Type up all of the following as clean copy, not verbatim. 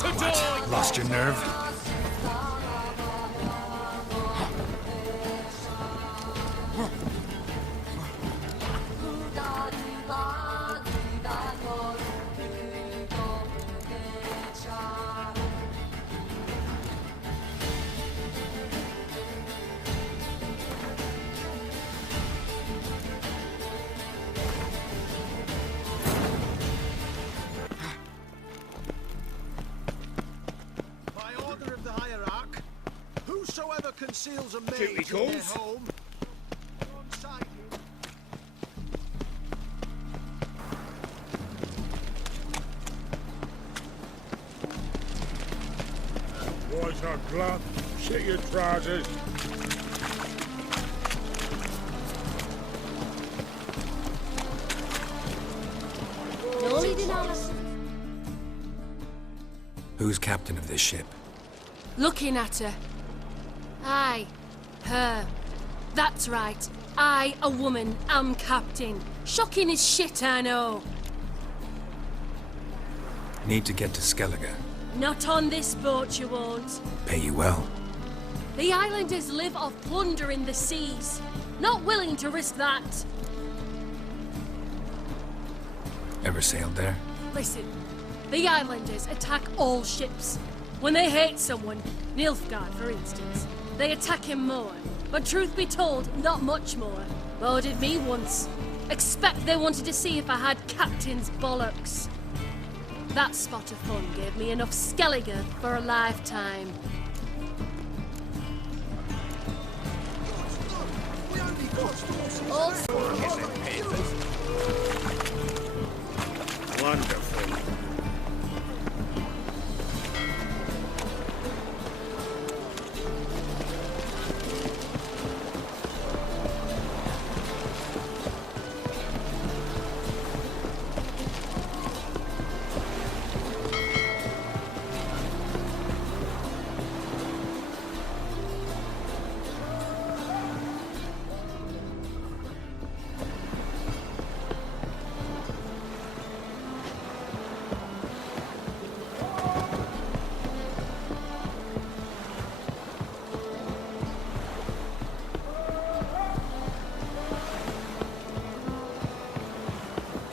What? Lost your nerve? Whosoever conceals a maid Duty in their calls. home, alongside him. Boys are glad. Shit your trousers. No leading on. Who's captain of this ship? Looking at her. Aye, her. That's right. I, a woman, am captain. Shocking as shit, I know. Need to get to Skellige. Not on this boat, you won't. Pay you well. The islanders live off plunder in the seas. Not willing to risk that. Ever sailed there? Listen, the islanders attack all ships. When they hate someone, Nilfgaard for instance, they attack him more. But truth be told, not much more. Boarded me once. Expect they wanted to see if I had captain's bollocks. That spot of fun gave me enough Skellige for a lifetime. Wonderful.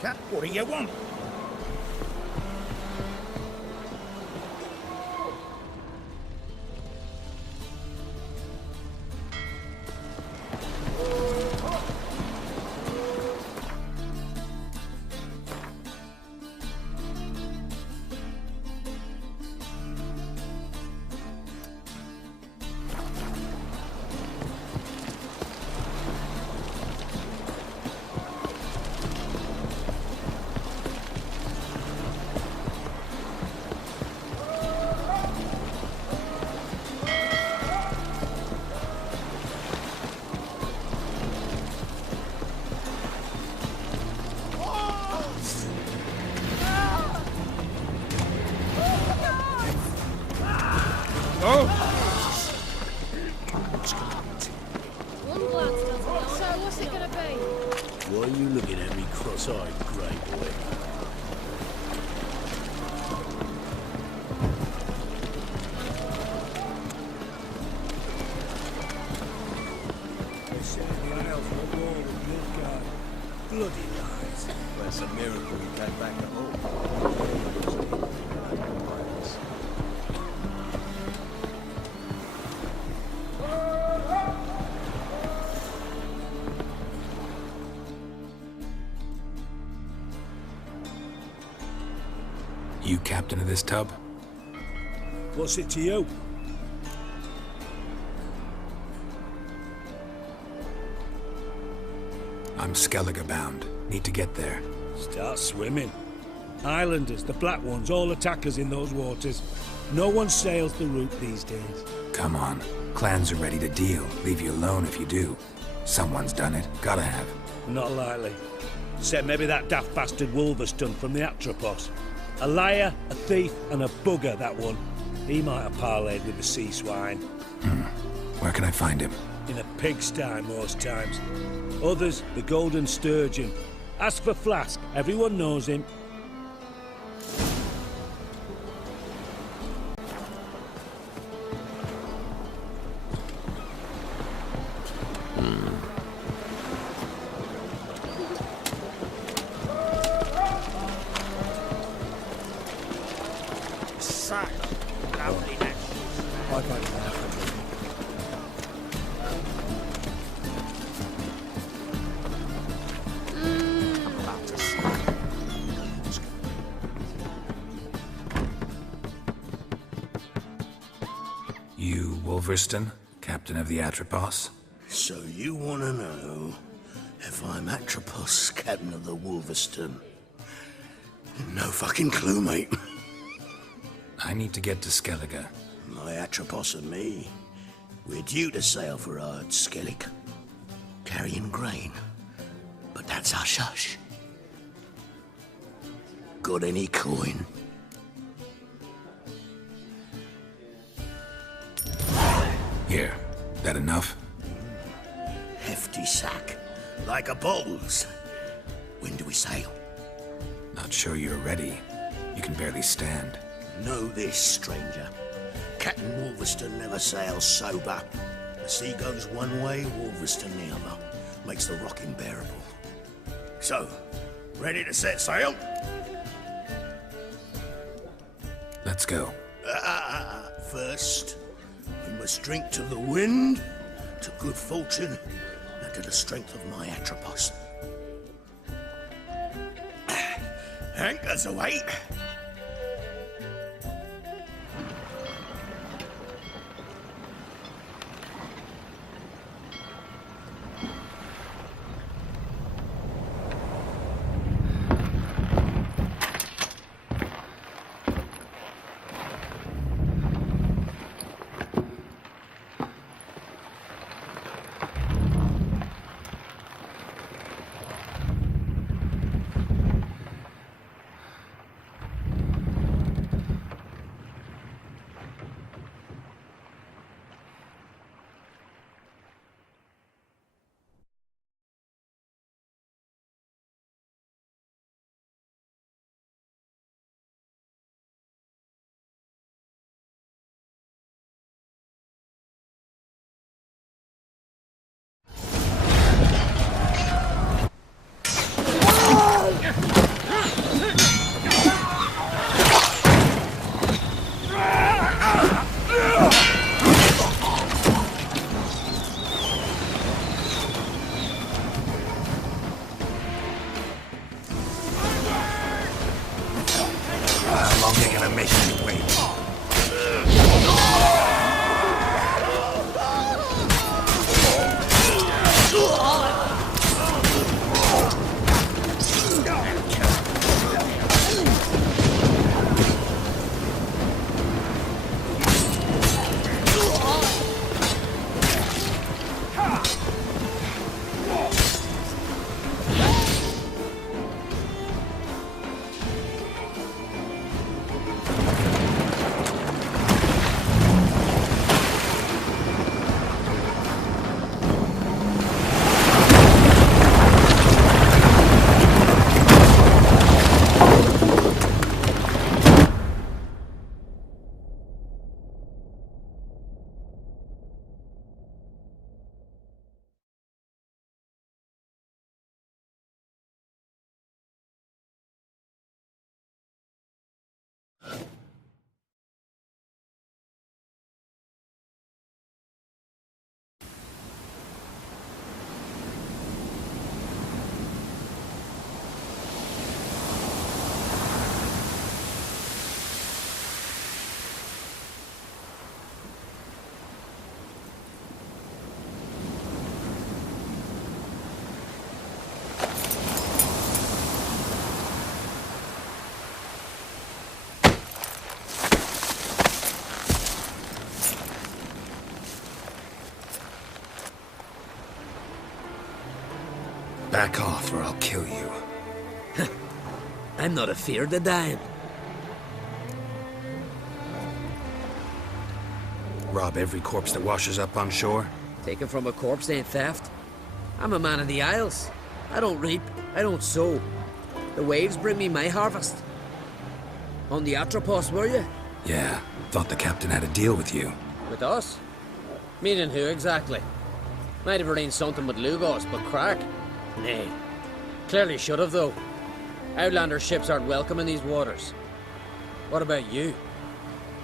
Cat, what do you want? Oh! One glance does it. So what's it gonna be? Why are you looking at me cross-eyed, grey boy? They said anyone else will go with Nilfgaard. Bloody lies. Well, it's a miracle he came back at all. You captain of this tub? What's it to you? I'm Skellige bound. Need to get there. Start swimming. Islanders, the black ones, all attackers in those waters. No one sails the route these days. Come on. Clans are ready to deal. Leave you alone if you do. Someone's done it. Gotta have. Not likely. Except maybe that daft bastard Wolverston from the Atropos. A liar, a thief, and a bugger, that one. He might have parlayed with the sea swine. Where can I find him? In a pigsty most times. Others, the Golden Sturgeon. Ask for Flask. Everyone knows him. Such loveliness. I don't know. I'm about to see. You, Wolverston, captain of the Atropos? So you want to know if I'm Atropos, captain of the Wolverston? No fucking clue, mate. I need to get to Skellige. My Atropos and me, we're due to sail for Ard Skellig, carrying grain. But that's hush-hush. Got any coin? Here, that enough? Hefty sack, like a bull's. When do we sail? Not sure you're ready. You can barely stand. Know this, stranger. Captain Wolverston never sails sober. The sea goes one way, Wolverston the other. Makes the rocking bearable. So, ready to set sail? Let's go. First, we must drink to the wind, to good fortune, and to the strength of my Atropos. Anchors away. How long they gonna make me wait? Back off or I'll kill you. I'm not afeard of dying. Rob every corpse that washes up on shore? Taken from a corpse ain't theft. I'm a man of the Isles. I don't reap, I don't sow. The waves bring me my harvest. On the Atropos, were you? Yeah, thought the captain had a deal with you. With us? Meaning who exactly? Might have arranged something with Lugos, but crack? Nay. Clearly should have, though. Outlander ships aren't welcome in these waters. What about you?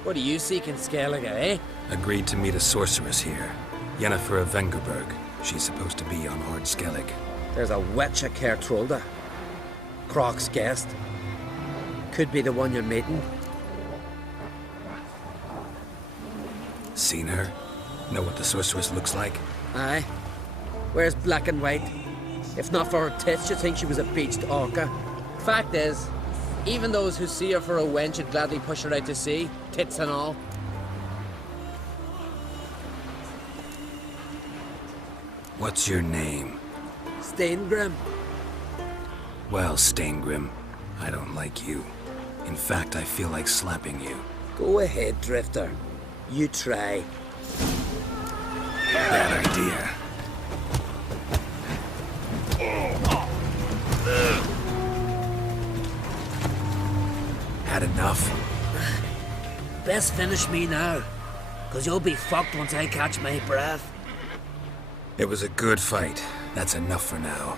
What do you seek in Skellige, eh? Agreed to meet a sorceress here. Yennefer of Vengerberg. She's supposed to be on Ord Skellig. There's a witch at Kertrolda. Croc's guest. Could be the one you're meeting. Seen her? Know what the sorceress looks like? Aye. Wears black and white. If not for her tits, you'd think she was a beached orca. Fact is, even those who see her for a wench would gladly push her out to sea, tits and all. What's your name? Steingrim. Well, Steingrim, I don't like you. In fact, I feel like slapping you. Go ahead, Drifter. You try. Bad idea. Had enough? Best finish me now, cause you'll be fucked once I catch my breath. It was a good fight. That's enough for now.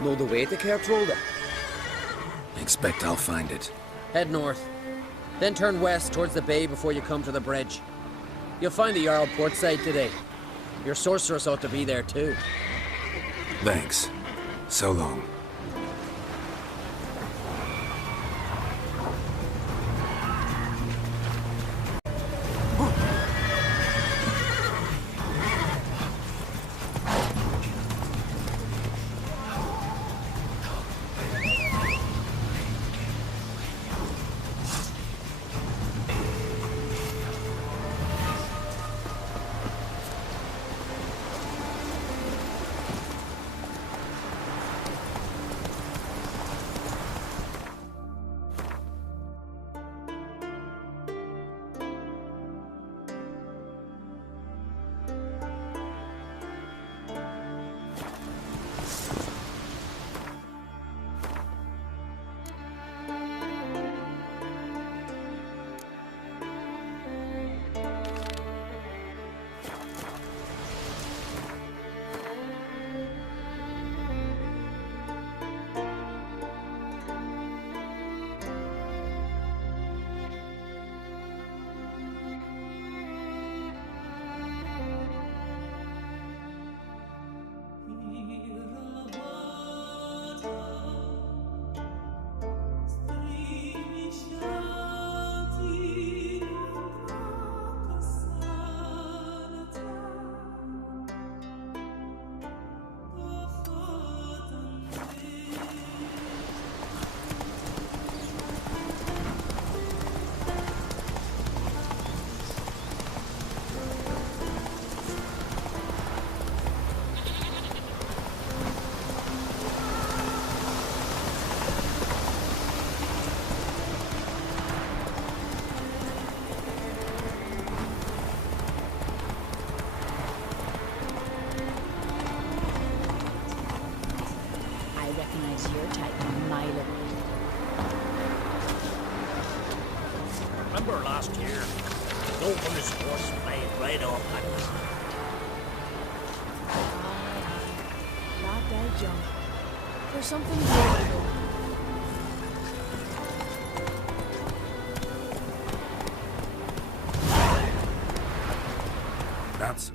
Know the way to Kertrolda? Expect I'll find it. Head north. Then turn west towards the bay before you come to the bridge. You'll find the Jarl portside today. Your sorceress ought to be there too. Thanks. So long. Remember last year? The openest horse played right off that That day jump. There's something beautiful. That's...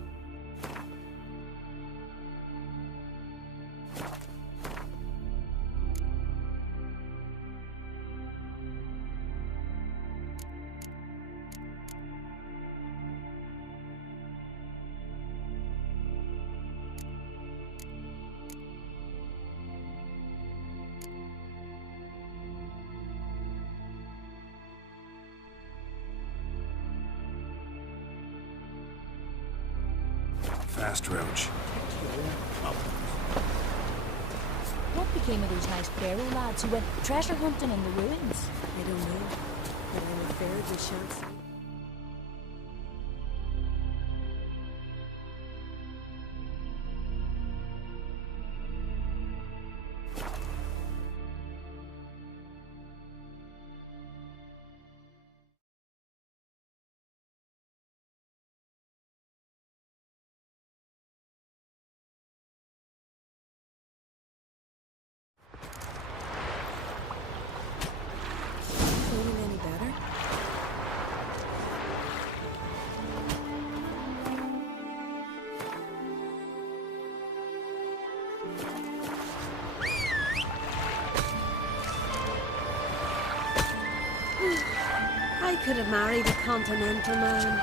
Fast Roach. What became of those nice Pharaoh lads who went treasure hunting in the ruins? I don't know, but I'm afraid we shan't see. could have married a continental man.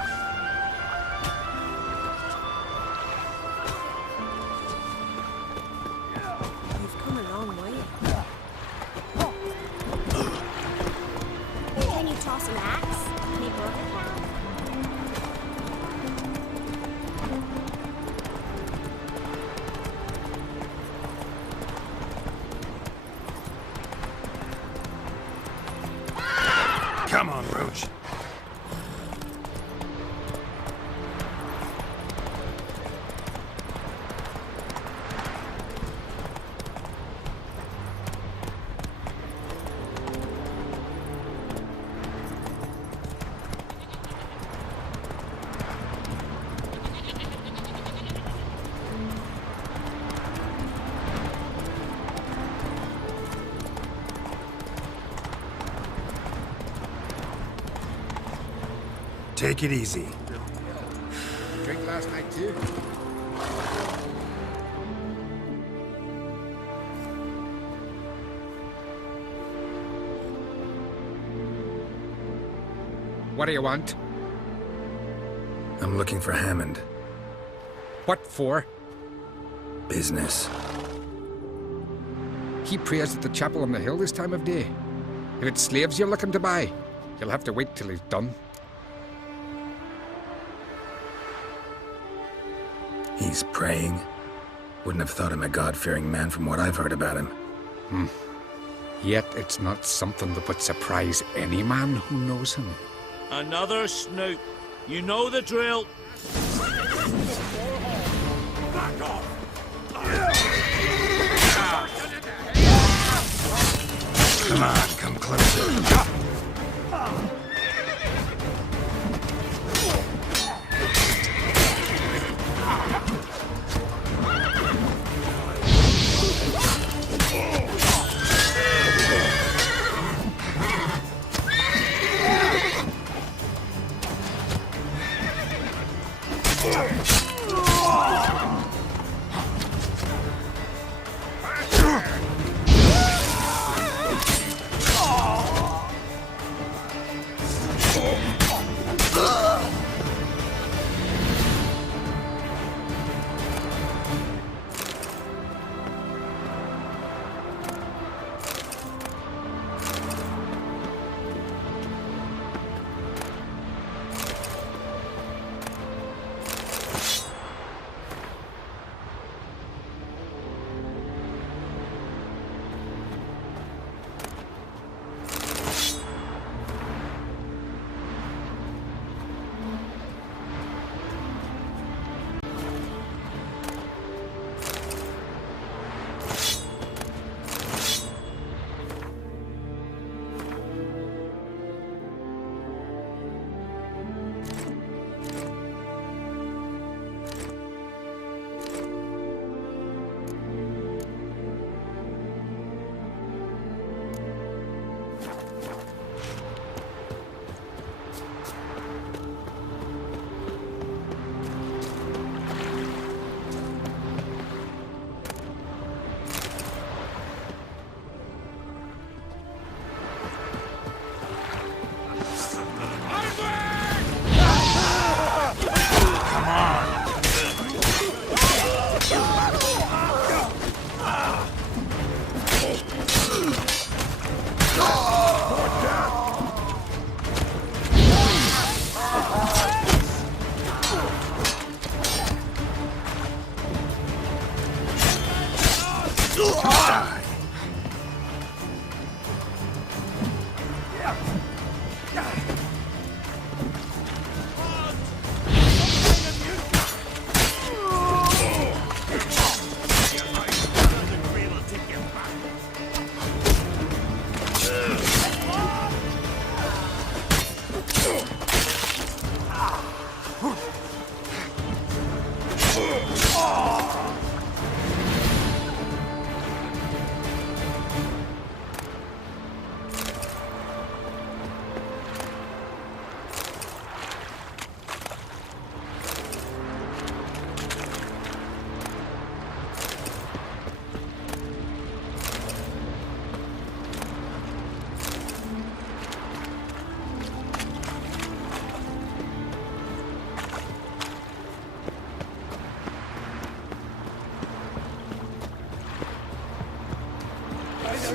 You've come a long way. Can you toss an axe? Me brother can. Come on, Roach. Take it easy. Drink last night too. What do you want? I'm looking for Hammond. What for? Business. He prays at the chapel on the hill this time of day. If it's slaves you're looking to buy, you'll have to wait till he's done. He's praying. Wouldn't have thought him a God-fearing man from what I've heard about him. Yet it's not something that would surprise any man who knows him. Another snoop. You know the drill. Come on, come closer.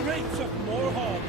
reeks of Morhog.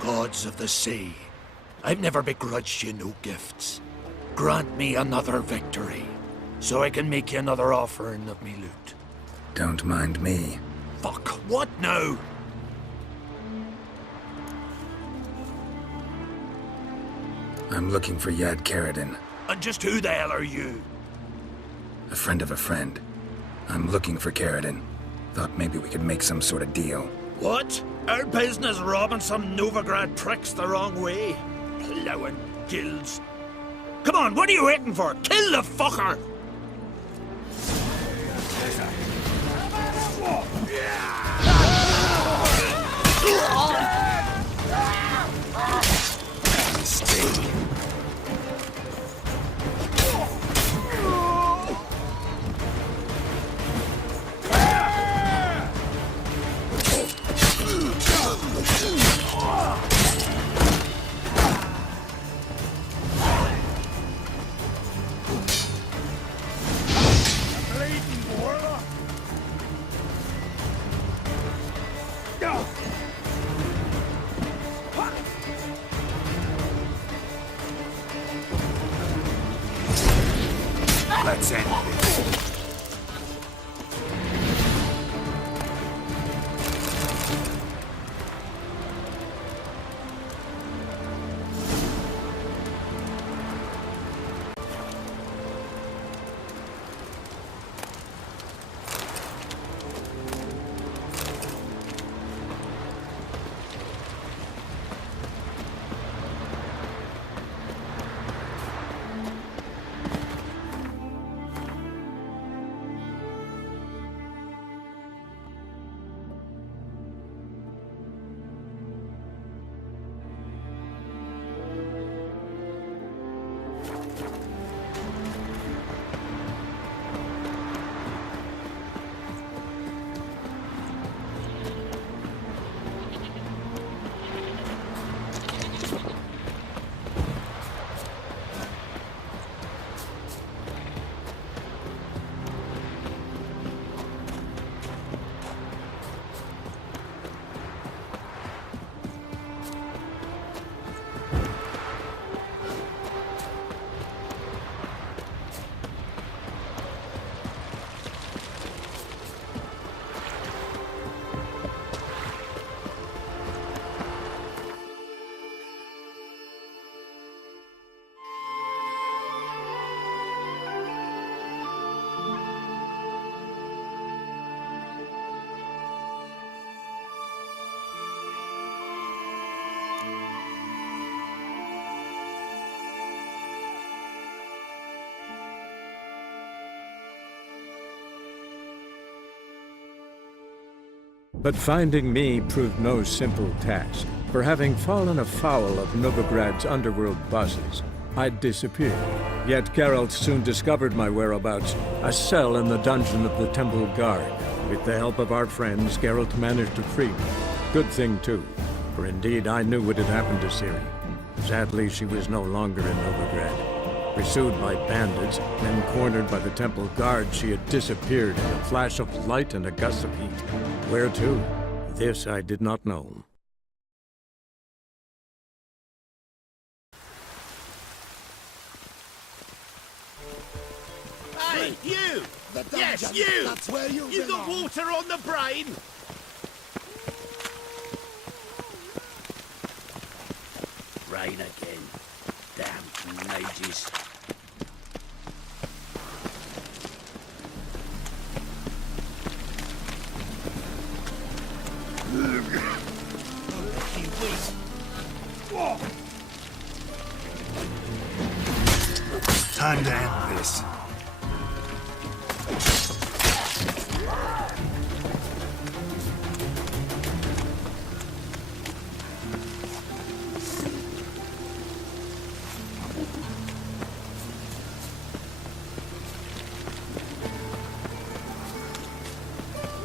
Gods of the sea, I've never begrudged you no gifts. Grant me another victory, so I can make you another offering of me loot. Don't mind me. Fuck, what now? I'm looking for Yad Karadin, And just who the hell are you? a friend of a friend. I'm looking for Karadin. Thought maybe we could make some sort of deal. What? Our business robbing some Novigrad pricks the wrong way? Plowing guilds. Come on, what are you waiting for? Kill the fucker! Let's end this. But finding me proved no simple task, for having fallen afoul of Novigrad's underworld bosses, I'd disappeared. Yet Geralt soon discovered my whereabouts, a cell in the dungeon of the Temple Guard. With the help of our friends, Geralt managed to free me. Good thing too, for indeed I knew what had happened to Ciri. Sadly, she was no longer in Novigrad. Pursued by bandits, then cornered by the Temple Guard, she had disappeared in a flash of light and a gust of heat. Where to? This I did not know. Hey, you! Yes, you! That's where you got water on the brain? Rain again. Damn mages. Time to end this.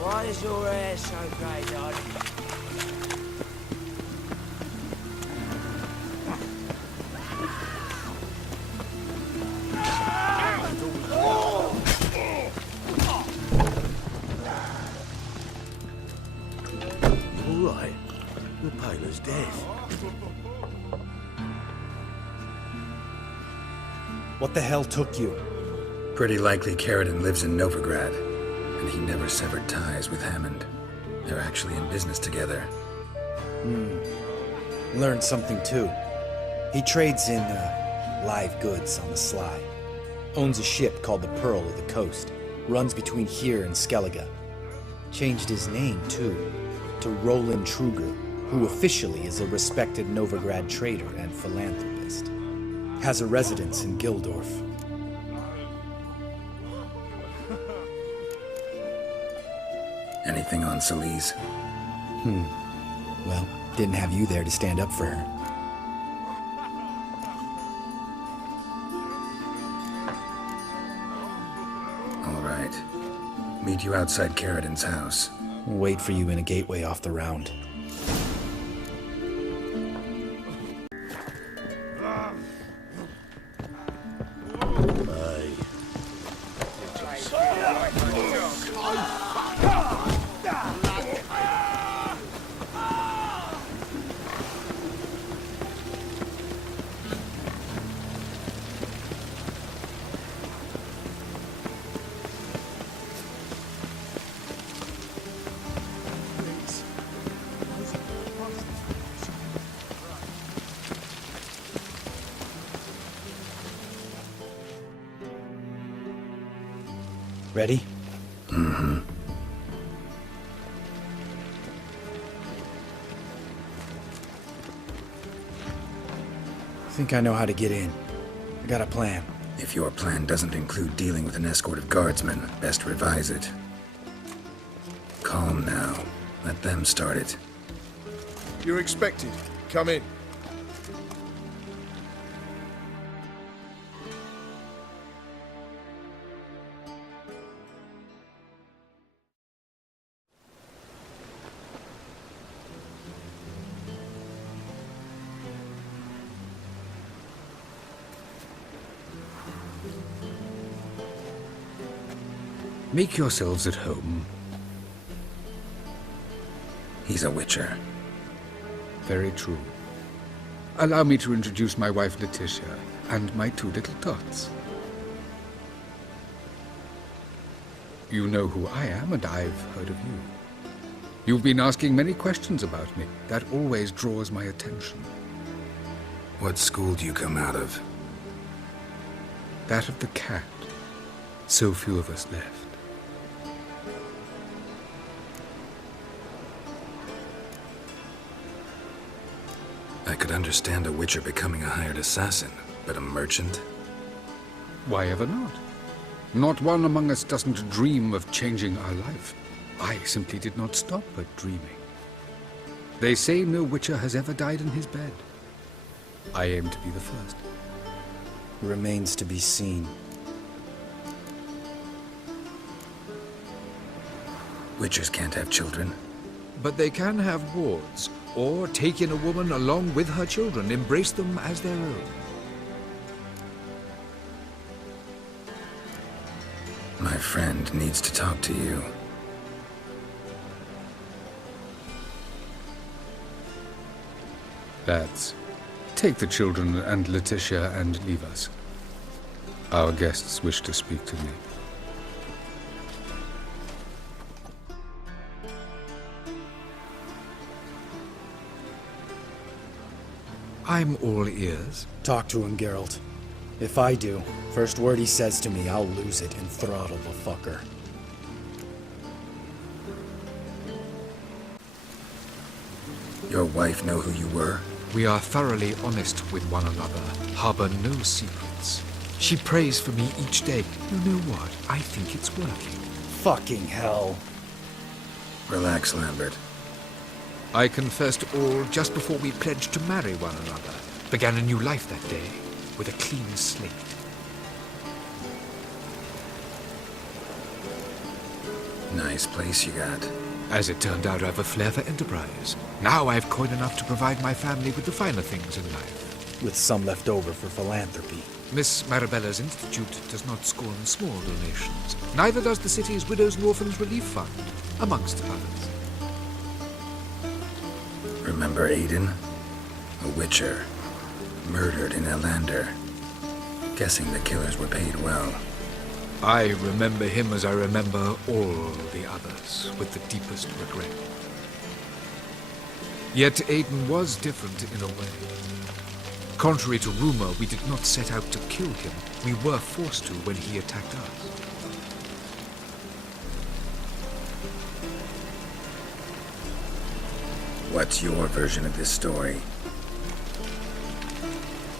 Why is your hair so grey, darling? All right. The Paler's dead. What the hell took you? Pretty likely Carradine lives in Novigrad, and he never severed ties with Hammond. They're actually in business together. Learned something too. He trades in live goods on the sly. Owns a ship called the Pearl of the Coast. Runs between here and Skellige. Changed his name too, to Roland Truger, who officially is a respected Novigrad trader and philanthropist. Has a residence in Gildorf. Anything on Celise? Well, didn't have you there to stand up for her. All right. Meet you outside Carradine's house. We'll wait for you in a gateway off the round. Ready? Mm-hmm. Think I know how to get in. I got a plan. If your plan doesn't include dealing with an escort of guardsmen, best revise it. Calm now. Let them start it. You're expected. Come in. Make yourselves at home. He's a witcher. Very true. Allow me to introduce my wife, Letitia, and my two little tots. You know who I am, and I've heard of you. You've been asking many questions about me. That always draws my attention. What school do you come out of? That of the cat. So few of us left. I could understand a witcher becoming a hired assassin, but a merchant? Why ever not? Not one among us doesn't dream of changing our life. I simply did not stop at dreaming. They say no witcher has ever died in his bed. I aim to be the first. Remains to be seen. Witchers can't have children. But they can have wards, or take in a woman along with her children, embrace them as their own. My friend needs to talk to you. Lads, take the children and Letitia and leave us. Our guests wish to speak to me. I'm all ears. Talk to him, Geralt. If I do, first word he says to me, I'll lose it and throttle the fucker. Your wife know who you were? We are thoroughly honest with one another, harbor no secrets. She prays for me each day. You know what? I think it's working. Fucking hell. Relax, Lambert. I confessed all just before we pledged to marry one another. Began a new life that day, with a clean slate. Nice place you got. As it turned out, I have a flair for enterprise. Now I have coin enough to provide my family with the finer things in life. With some left over for philanthropy. Miss Marabella's institute does not scorn small donations. Neither does the city's Widows and Orphans Relief Fund, amongst others. Remember Aiden? A witcher. Murdered in Elander. Guessing the killers were paid well. I remember him as I remember all the others, with the deepest regret. Yet Aiden was different in a way. Contrary to rumor, we did not set out to kill him. We were forced to when he attacked us. What's your version of this story?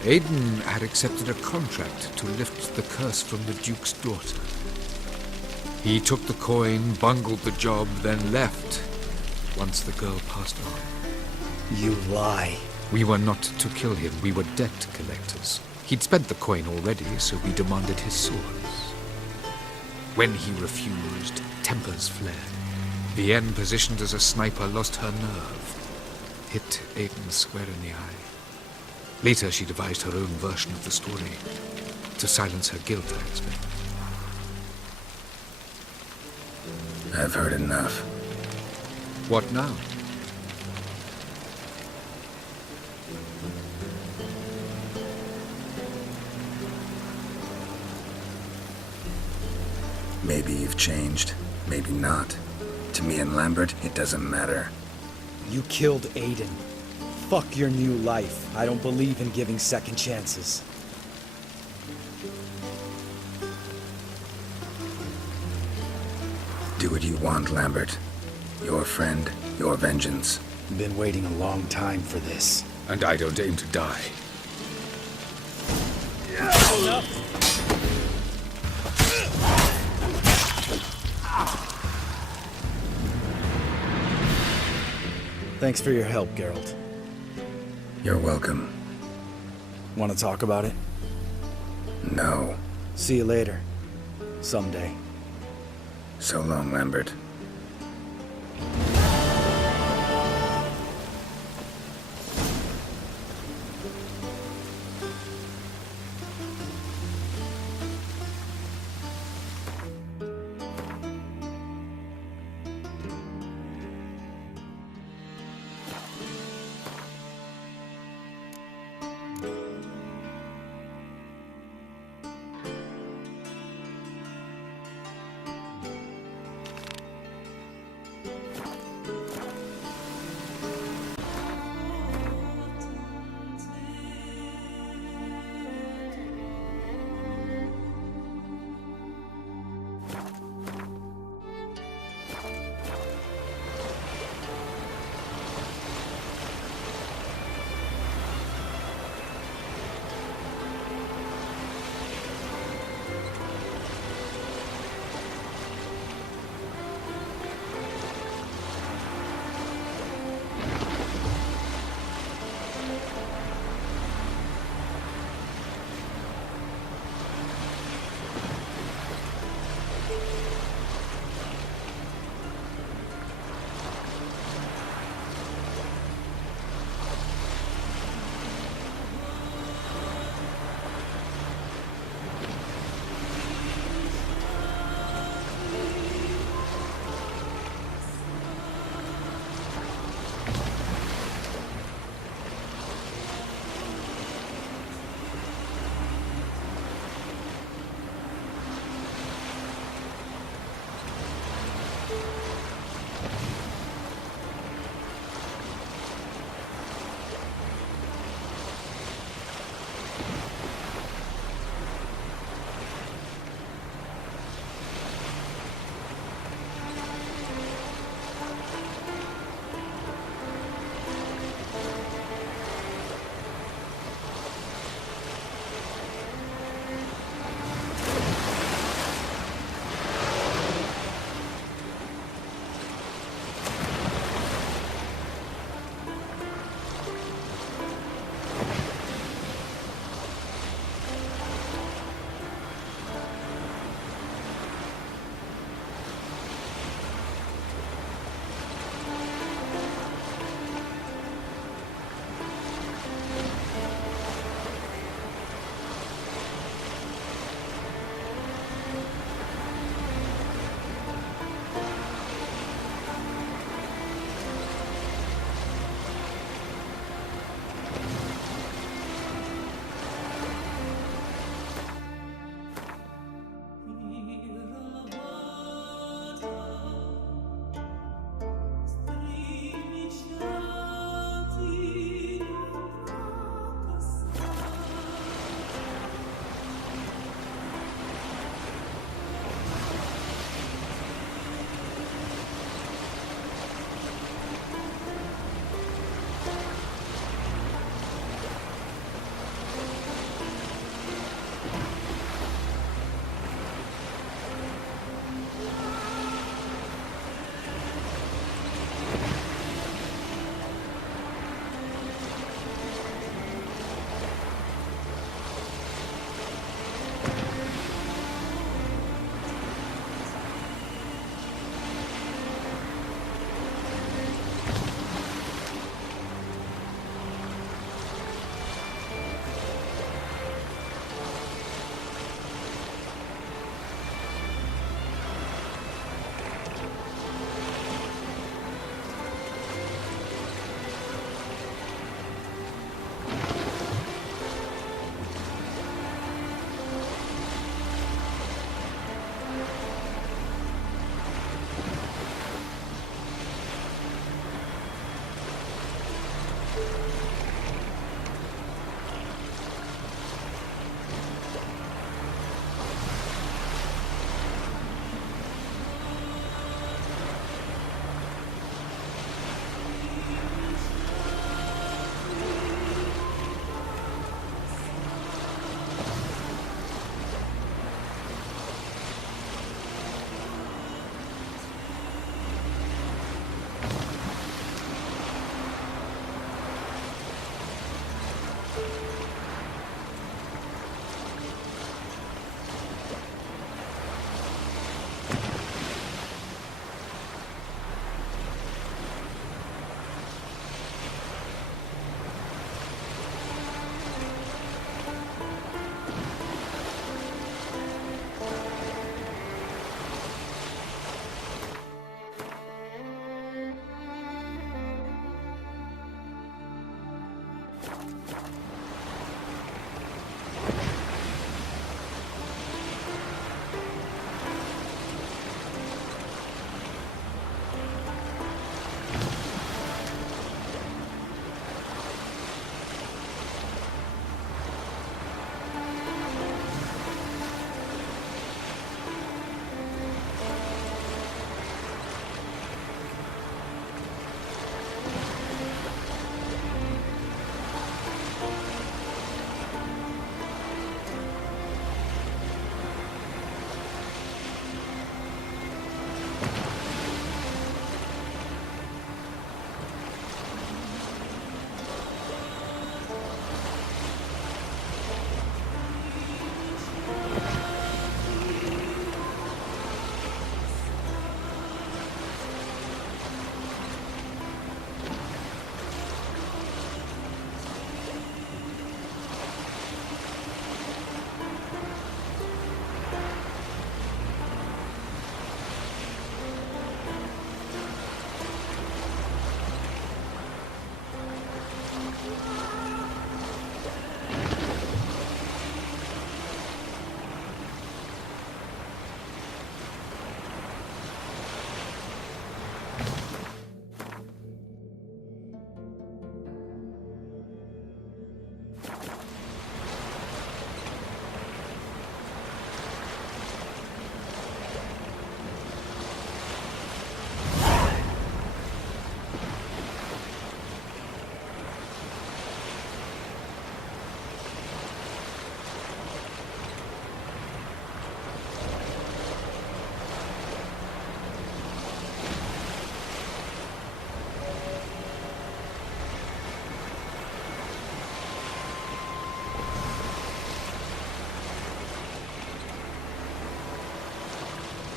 Aiden had accepted a contract to lift the curse from the Duke's daughter. He took the coin, bungled the job, then left, once the girl passed on. You lie. We were not to kill him, we were debt collectors. He'd spent the coin already, so we demanded his swords. When he refused, tempers flared. Vienne, positioned as a sniper, lost her nerve. Hit Aiden square in the eye. Later, she devised her own version of the story. To silence her guilt, I expect. I've heard enough. What now? Maybe you've changed, maybe not. To me and Lambert, it doesn't matter. You killed Aiden. Fuck your new life. I don't believe in giving second chances. Do what you want, Lambert. Your friend, your vengeance. Been waiting a long time for this. And I don't aim to die. Thanks for your help, Geralt. You're welcome. Want to talk about it? No. See you later. Someday. So long, Lambert.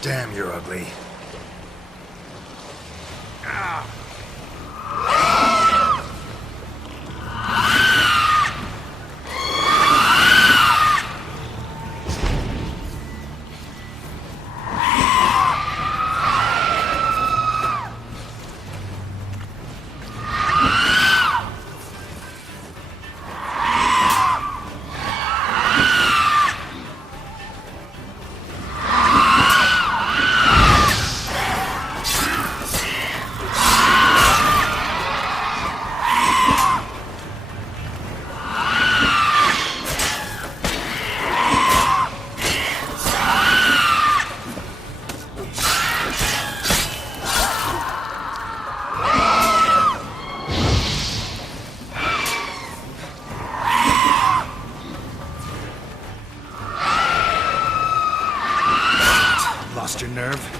Damn, you're ugly. Lost your nerve?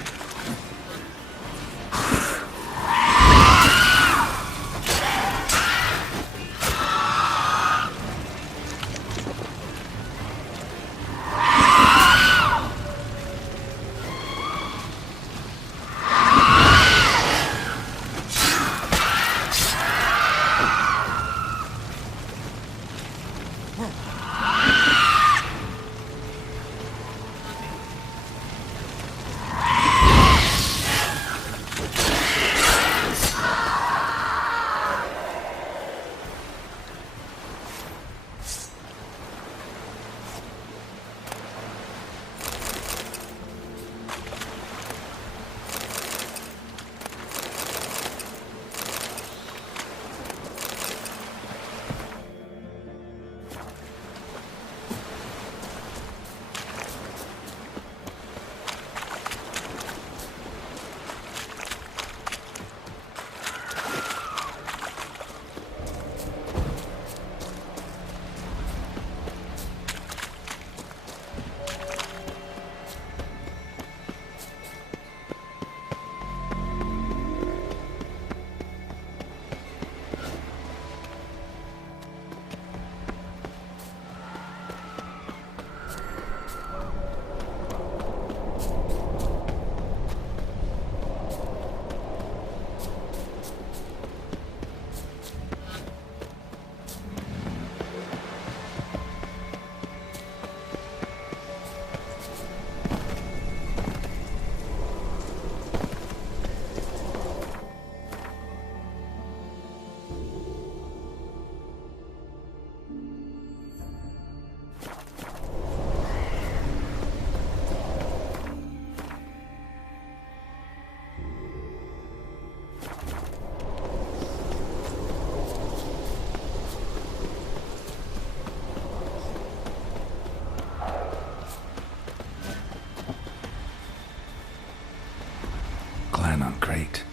Clan on Crate.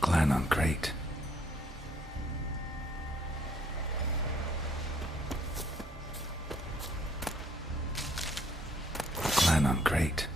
Clan on Crate. Clan on Crate.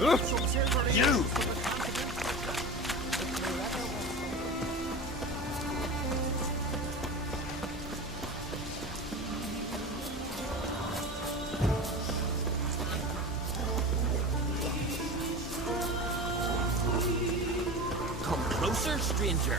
You! Come closer, stranger.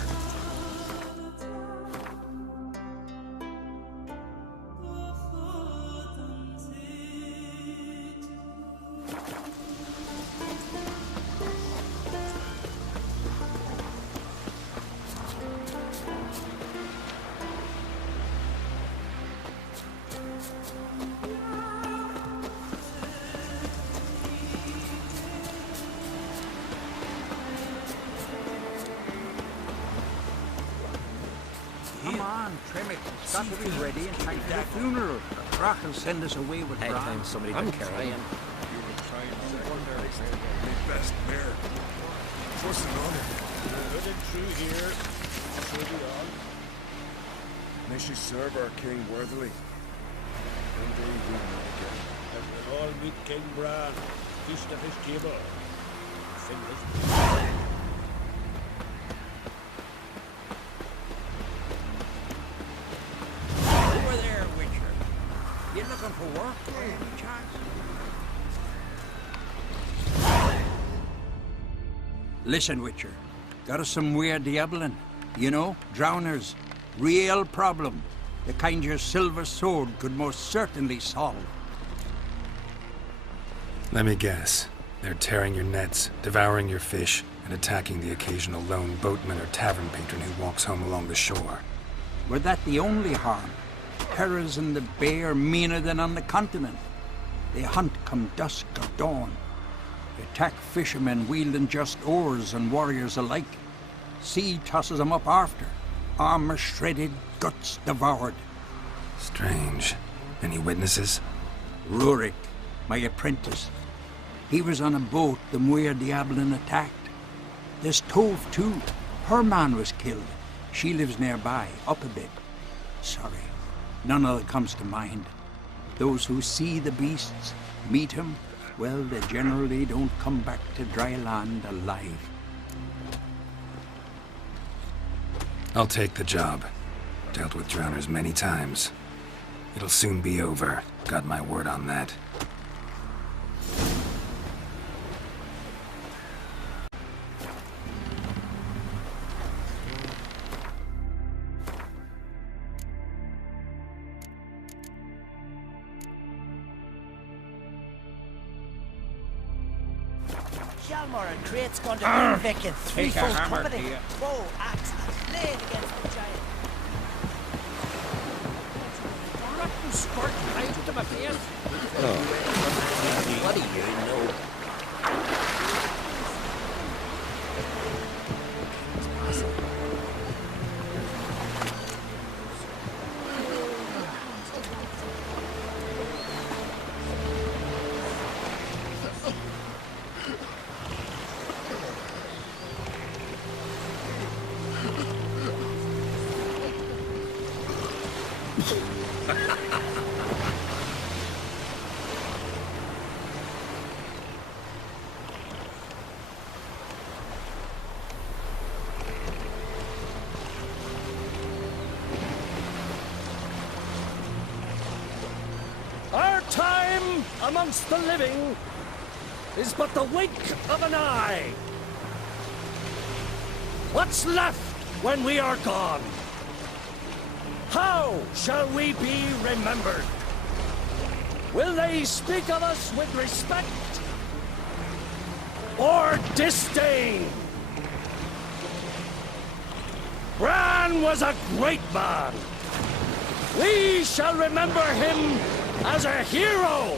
Come on, trim it. It's got to be ready in time for the funeral. Rock will send us away with Bran. Anytime somebody I'm took carrying. Best bear. What's an honor? Good and true here. Should be on. May she serve our king worthily. One day we will meet again. And we'll all meet King Bran. Feast of his table. Fingers. Over there, Witcher. You looking for work by any chance? Listen, Witcher. Got us some weird diabling. You know, drowners. Real problem. The kind your silver sword could most certainly solve. Let me guess. They're tearing your nets, devouring your fish, and attacking the occasional lone boatman or tavern patron who walks home along the shore. Were that the only harm? Terrors in the bay are meaner than on the continent. They hunt come dusk or dawn. Attack fishermen wielding just oars and warriors alike. Sea tosses them up after. Armor shredded, guts devoured. Strange. Any witnesses? Rurik, my apprentice. He was on a boat the Muir Diablin attacked. There's Tove, too. Her man was killed. She lives nearby, up a bit. Sorry, none of it comes to mind. Those who see the beasts, meet him, well, they generally don't come back to dry land alive. I'll take the job. Dealt with drowners many times. It'll soon be over. Got my word on that. Hjalmar and Crate's gone to Greenvic in Take a threefold hammer, company. dear. Bow, axe, and blade against the giant. Rotten squirt right to my face. What do you know? Our time amongst the living is but the wink of an eye. What's left when we are gone? How shall we be remembered? Will they speak of us with respect or disdain? Bran was a great man. We shall remember him as a hero.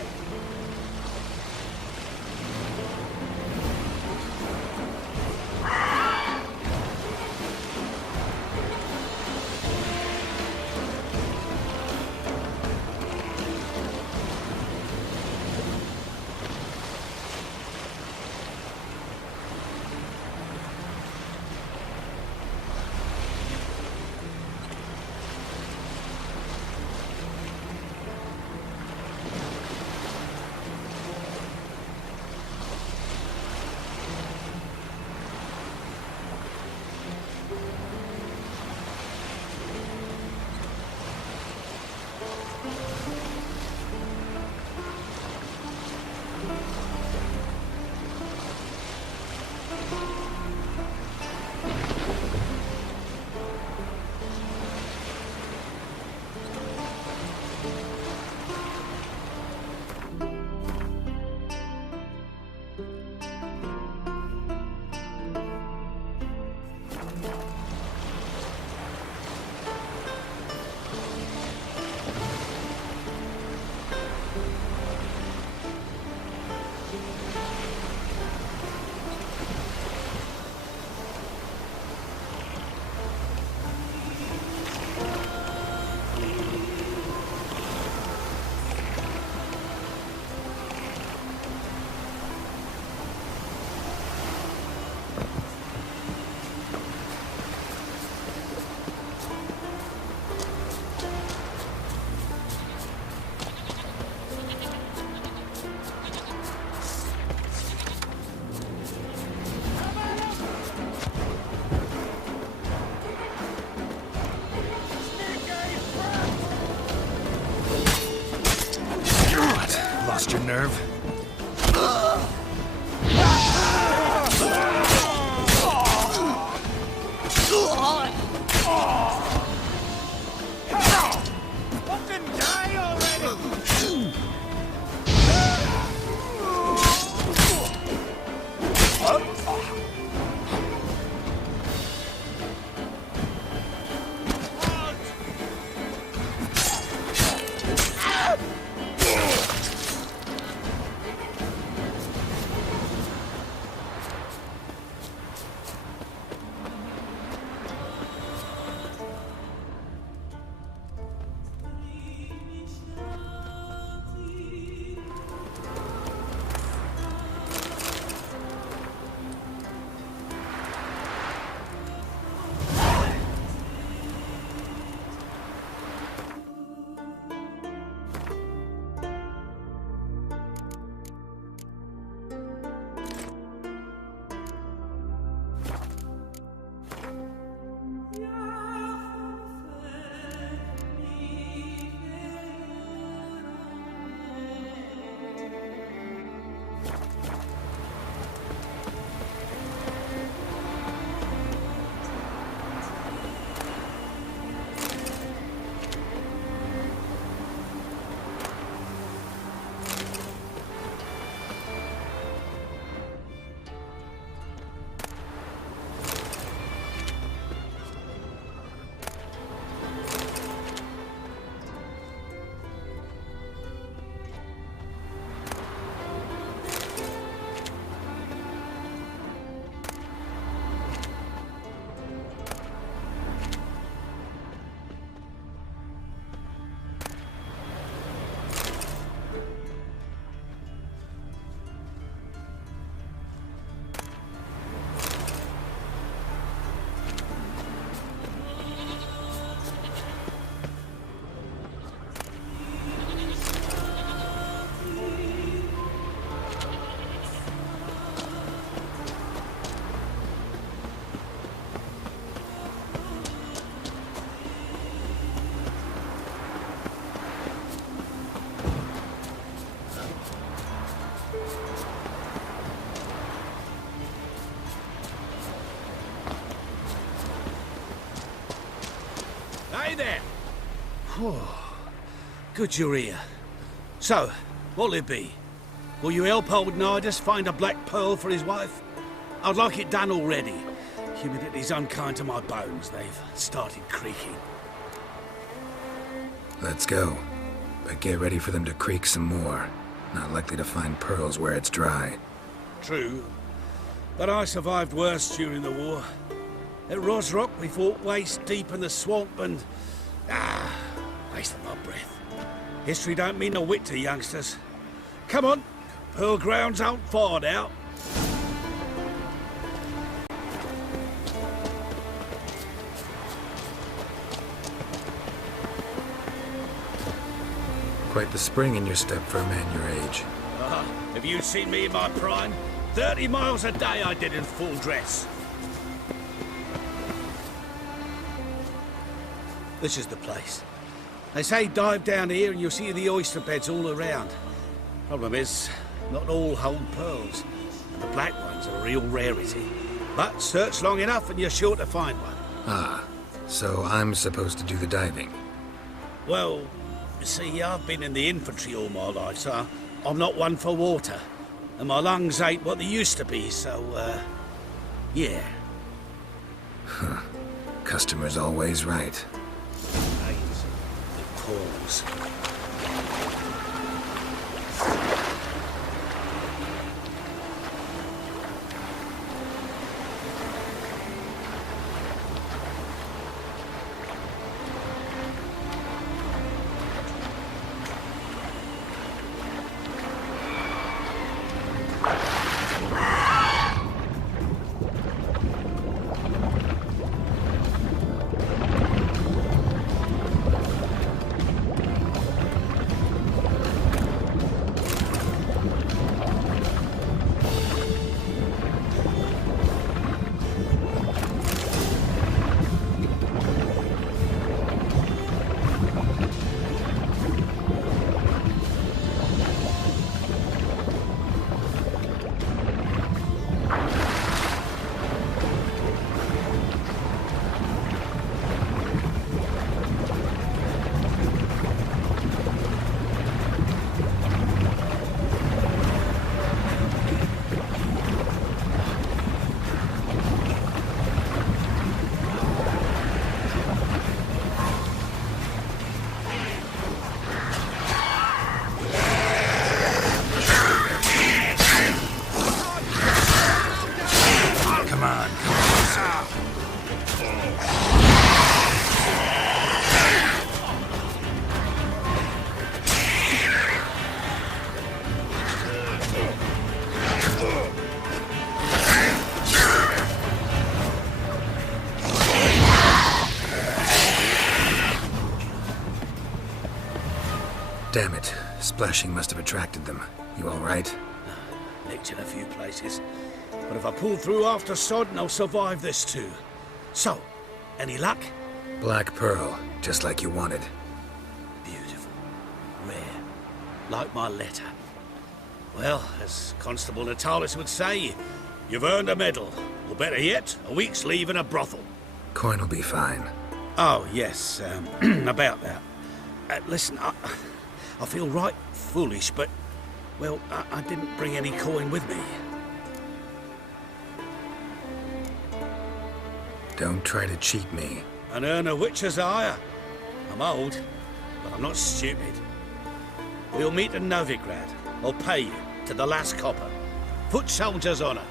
Lost your nerve? Fucking die already! Hey there! Good you're here. So, what'll it be? Will you help old Nidus find a black pearl for his wife? I'd like it done already. Humidity's unkind to my bones. They've started creaking. Let's go. But get ready for them to creak some more. Not likely to find pearls where it's dry. True. But I survived worse during the war. At Rosrock, we fought waist deep in the swamp and... wasted my breath. History don't mean a whit to youngsters. Come on, Pearl grounds aren't far now. Quite the spring in your step for a man your age. Have you seen me in my prime? 30 miles a day I did in full dress. This is the place. They say dive down here and you'll see the oyster beds all around. Problem is, not all hold pearls. And the black ones are a real rarity. But search long enough and you're sure to find one. Ah, so I'm supposed to do the diving. Well, you see, I've been in the infantry all my life, so I'm not one for water. And my lungs ain't what they used to be, so, yeah. Huh. Customer's always right. The cause. Damn it. Splashing must have attracted them. You all right? Nicked in a few places. But if I pull through after Sodden, I'll survive this too. So, any luck? Black Pearl, just like you wanted. Beautiful. Rare. Like my letter. Well, as Constable Natalis would say, you've earned a medal. Or better yet, a week's leave in a brothel. Coin will be fine. Oh, yes, about that. Listen, I feel right foolish, but, well, I didn't bring any coin with me. Don't try to cheat me. And earn a witcher's hire. I'm old, but I'm not stupid. We'll meet in Novigrad. I'll pay you to the last copper. Foot soldier's honor.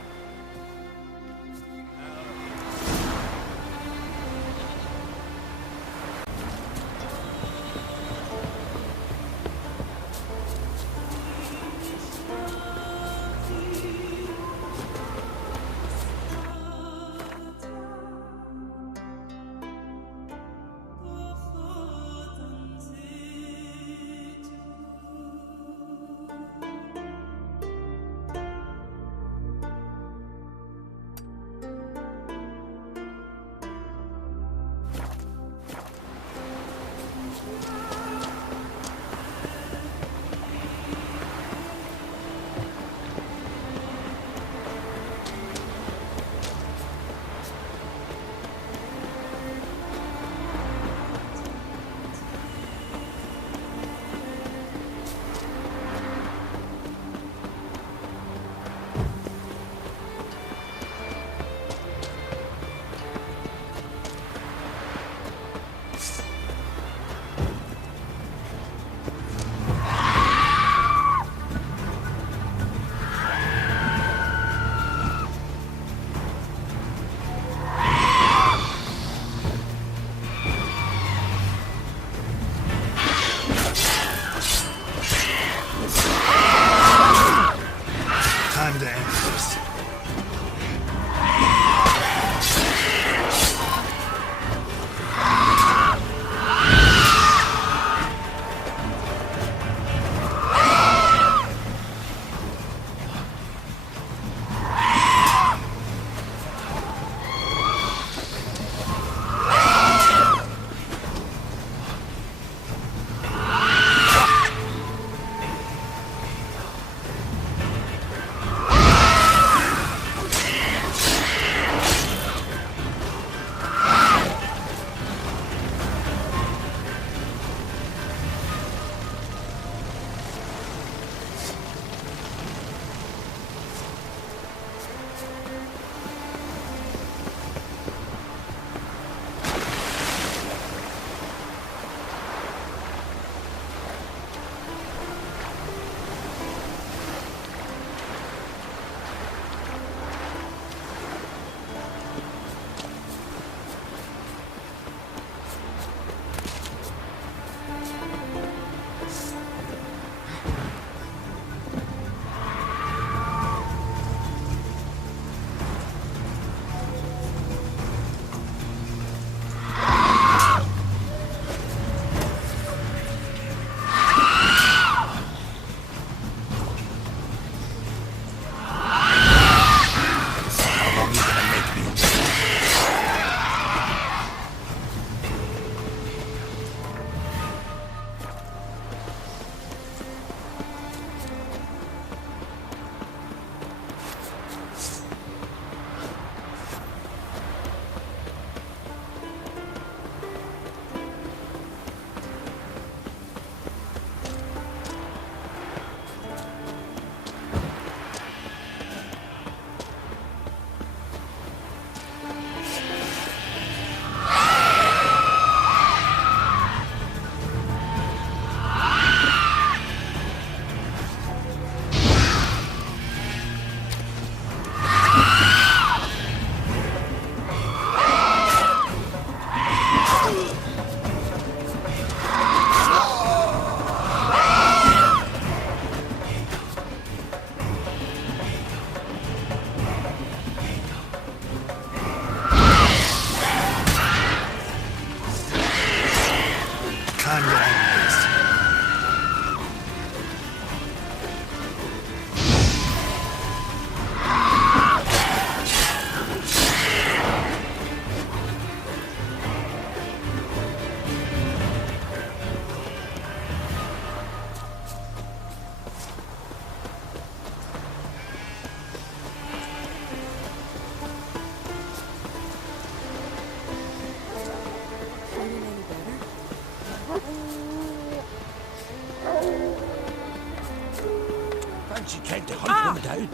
she came to hunt them down.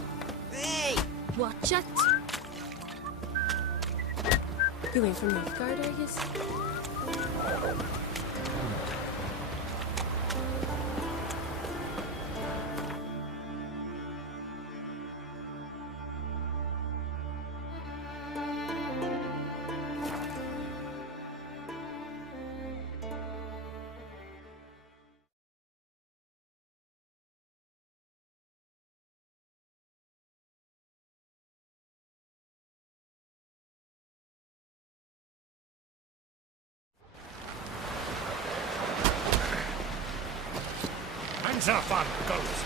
Hey! Watch it. You ain't from Nilfgaard, are you? Hands up on goats.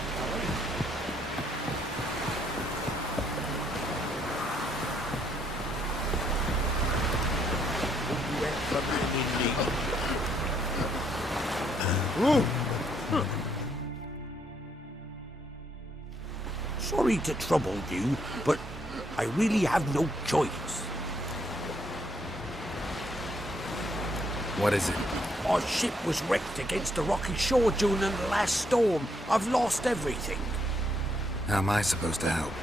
Sorry to trouble you, but I really have no choice. What is it? Our ship was wrecked against a rocky shore during the last storm. I've lost everything. How am I supposed to help?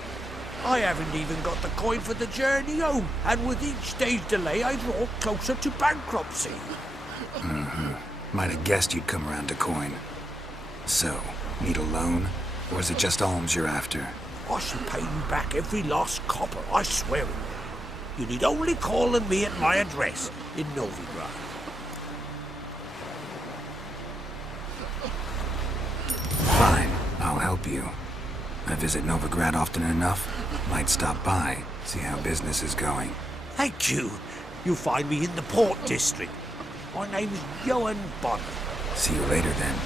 I haven't even got the coin for the journey home, and with each day's delay, I draw closer to bankruptcy. Might have guessed you'd come around to coin. So, need a loan? Or is it just alms you're after? I shall pay you back every last copper, I swear it. You need only call on me at my address in Novigrad. Fine, I'll help you. I visit Novigrad often enough. Might stop by, see how business is going. Thank you. You'll find me in the Port District. My name's Johan Bonner. See you later then.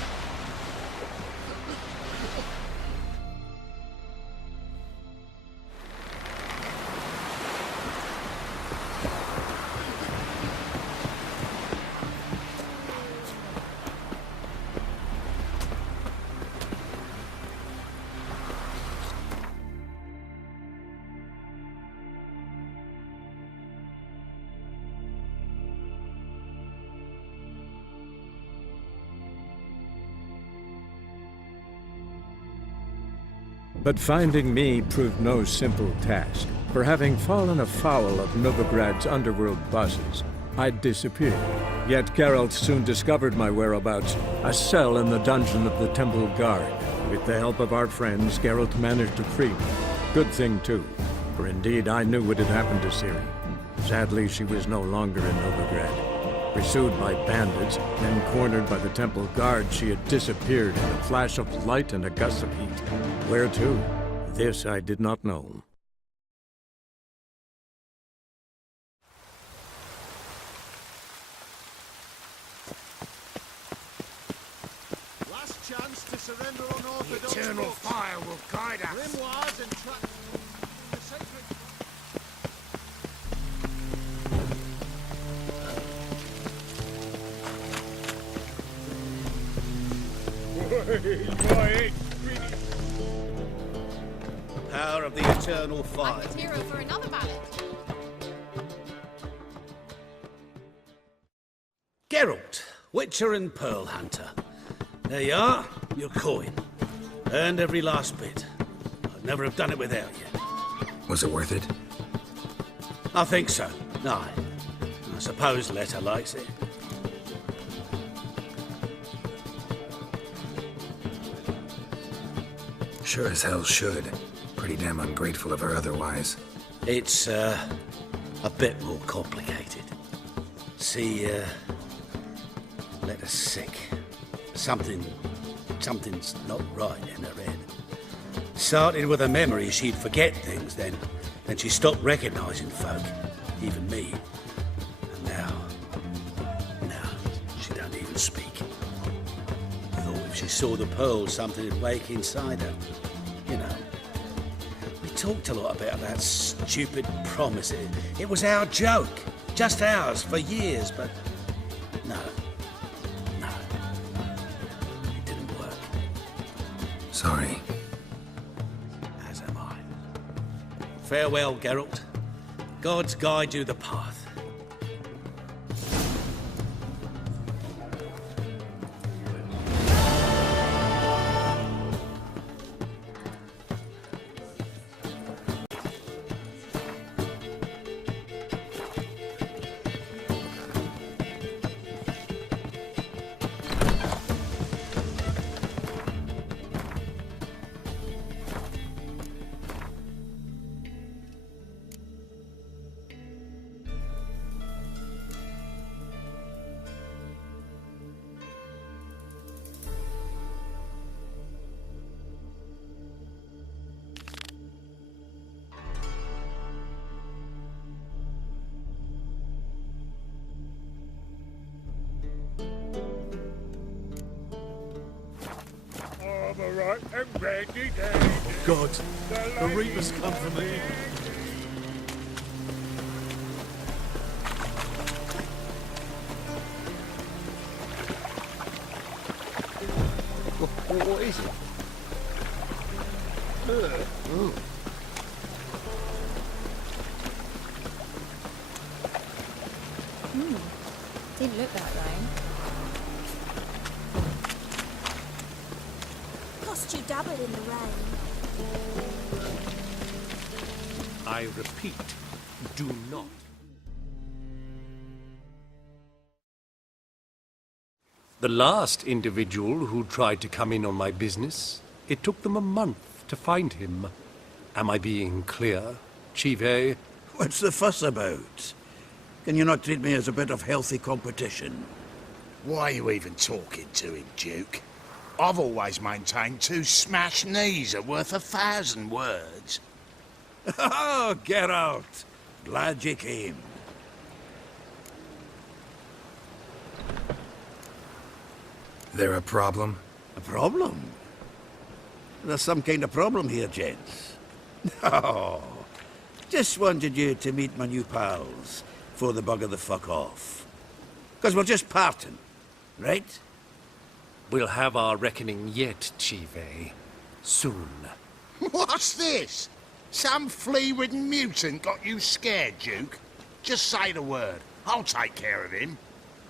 But finding me proved no simple task, for having fallen afoul of Novigrad's underworld bosses, I'd disappeared. Yet Geralt soon discovered my whereabouts, a cell in the dungeon of the Temple Guard. With the help of our friends, Geralt managed to free me. Good thing too, for indeed I knew what had happened to Ciri. Sadly, she was no longer in Novigrad. Pursued by bandits, then cornered by the Temple Guard, she had disappeared in a flash of light and a gust of heat. Where to? This I did not know. Last chance to surrender unorthodox. The eternal fire will guide us. Grimoires and traps. The sacred. Power of the eternal fire. I'm hero for another ballad. Geralt, Witcher and Pearl Hunter. There you are, your coin. Earned every last bit. I'd never have done it without you. Was it worth it? I think so. No. I suppose Letta likes it. Sure as hell should. Pretty damn ungrateful of her otherwise. It's, a bit more complicated. See, Letta's sick. Something's not right in her head. Started with a memory she'd forget things, then she stopped recognizing folk, even me. And now she don't even speak. Thought if she saw the pearl, something would wake inside her. You know. We talked a lot about that stupid promise. It was our joke. Just ours for years, but no. It didn't work. Sorry. As am I. Farewell, Geralt. Gods guide you the path. I'm alright and ready, Daddy. Oh God, the Reapers come for me. What is it? Oh. Didn't look that way. Cost you double in the rain. I repeat, do not. The last individual who tried to come in on my business, it took them a month to find him. Am I being clear, Chive? What's the fuss about? Can you not treat me as a bit of healthy competition? Why are you even talking to him, Duke? I've always maintained 2 smashed knees are worth 1,000 words. Oh, Geralt! Glad you came. There a problem? A problem? There's some kind of problem here, gents. No. Just wanted you to meet my new pals before the bugger the fuck off. 'Cause we're just parting, right? We'll have our reckoning yet, Chive. Soon. What's this? Some flea-ridden mutant got you scared, Duke? Just say the word. I'll take care of him.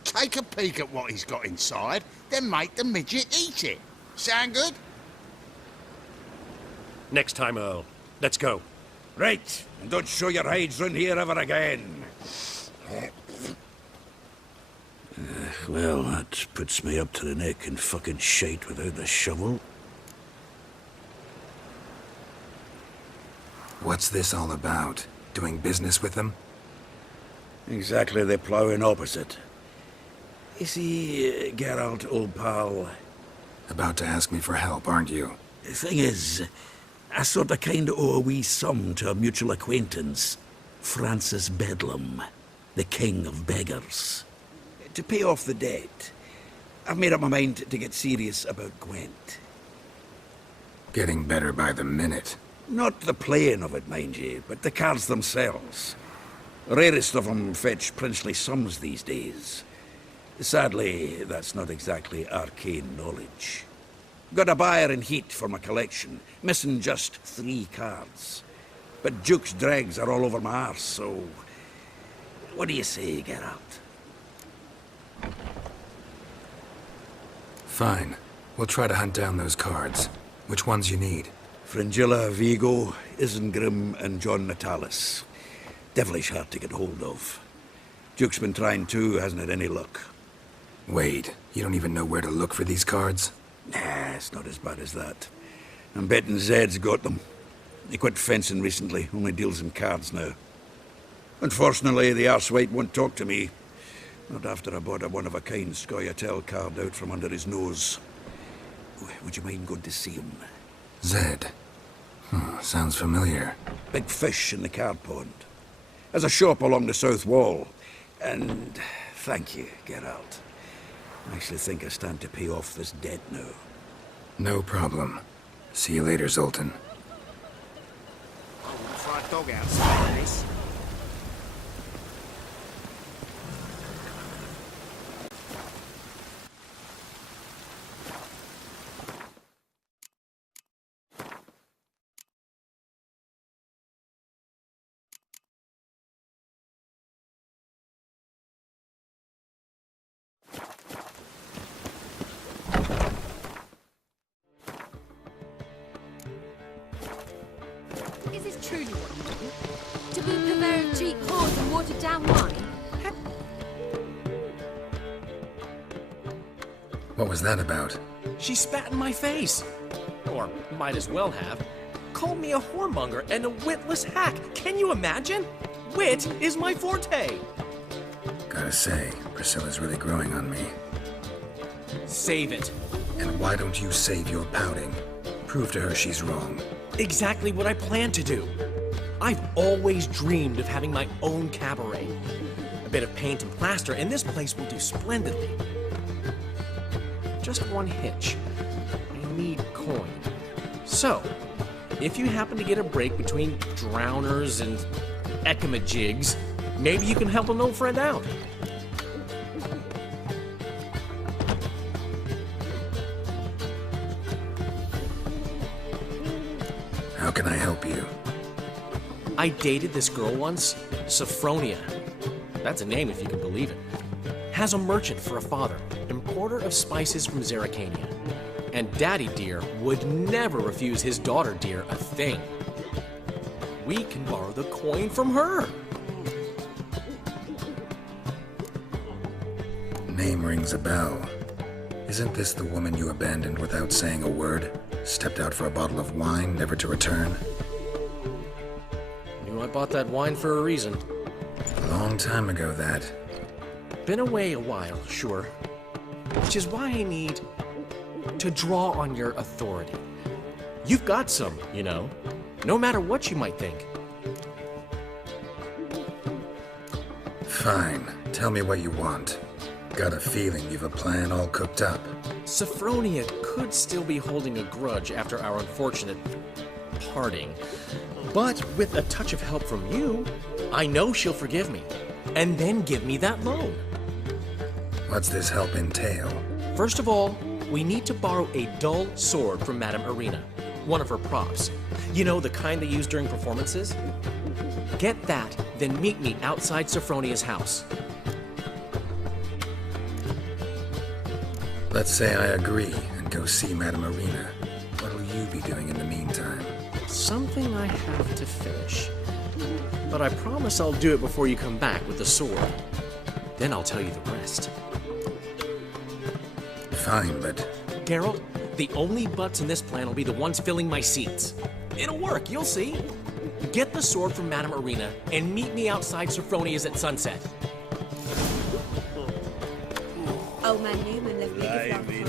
Take a peek at what he's got inside, then make the midget eat it. Sound good? Next time, Earl. Let's go. Right, and don't show your hides round here ever again. Well, that puts me up to the neck in fucking shite without the shovel. What's this all about? Doing business with them? Exactly the ploughing opposite. You see, Geralt, old pal... About to ask me for help, aren't you? The thing is, I sort of kind of owe a wee sum to a mutual acquaintance, Francis Bedlam, the king of beggars. To pay off the debt, I've made up my mind to get serious about Gwent. Getting better by the minute. Not the playing of it, mind you, but the cards themselves. Rarest of them fetch princely sums these days. Sadly, that's not exactly arcane knowledge. Got a buyer in heat for my collection, missing just 3 cards. But Duke's dregs are all over my arse, so... What do you say, Geralt? Fine. We'll try to hunt down those cards. Which ones you need? Fringilla, Vigo, Isengrim, and John Natalis. Devilish hard to get hold of. Duke's been trying too, hasn't had any luck. Wait, you don't even know where to look for these cards? Nah, it's not as bad as that. I'm betting Zed's got them. He quit fencing recently, only deals in cards now. Unfortunately, the arsewite won't talk to me. Not after I bought a one-of-a-kind Scoia'tael card out from under his nose. Would you mind going to see him? Zed. Sounds familiar. Big fish in the card pond. Has a shop along the south wall. And thank you, Geralt. I actually think I stand to pay off this debt now. No problem. See you later, Zoltan. I wouldn't throw a dog outside of this. Is this truly what you do? To be purveyor of cheap whores and watered down wine? What was that about? She spat in my face. Or might as well have. Called me a whoremonger and a witless hack. Can you imagine? Wit is my forte. Gotta say, Priscilla's really growing on me. Save it. And why don't you save your pouting? Prove to her she's wrong. Exactly what I plan to do. I've always dreamed of having my own cabaret. A bit of paint and plaster, and this place will do splendidly. just one hitch. I need coin. So, if you happen to get a break between drowners and ekamajigs, maybe you can help an old friend out. How can I help you? I dated this girl once, Sophronia. That's a name if you can believe it. Has a merchant for a father, importer of spices from Zerrikania. And Daddy Dear would never refuse his daughter Dear a thing. We can borrow the coin from her. Name rings a bell. Isn't this the woman you abandoned without saying a word? Stepped out for a bottle of wine, never to return? Knew I bought that wine for a reason. A long time ago, that. Been away a while, sure. Which is why I need to draw on your authority. You've got some, you know, no matter what you might think. Fine. Tell me what you want. Got a feeling you've a plan all cooked up. Sophronia could still be holding a grudge after our unfortunate parting. But with a touch of help from you, I know she'll forgive me. And then give me that loan. What's this help entail? First of all, we need to borrow a dull sword from Madame Irina, one of her props. You know, the kind they use during performances? Get that, then meet me outside Sophronia's house. Let's say I agree and go see Madame Irina. What'll you be doing in the meantime? Something I have to finish. But I promise I'll do it before you come back with the sword. Then I'll tell you the rest. Fine, but... Geralt, the only butts in this plan will be the ones filling my seats. It'll work, you'll see. Get the sword from Madame Irina and meet me outside Sophronia's at sunset. Old man Newman left me a gift.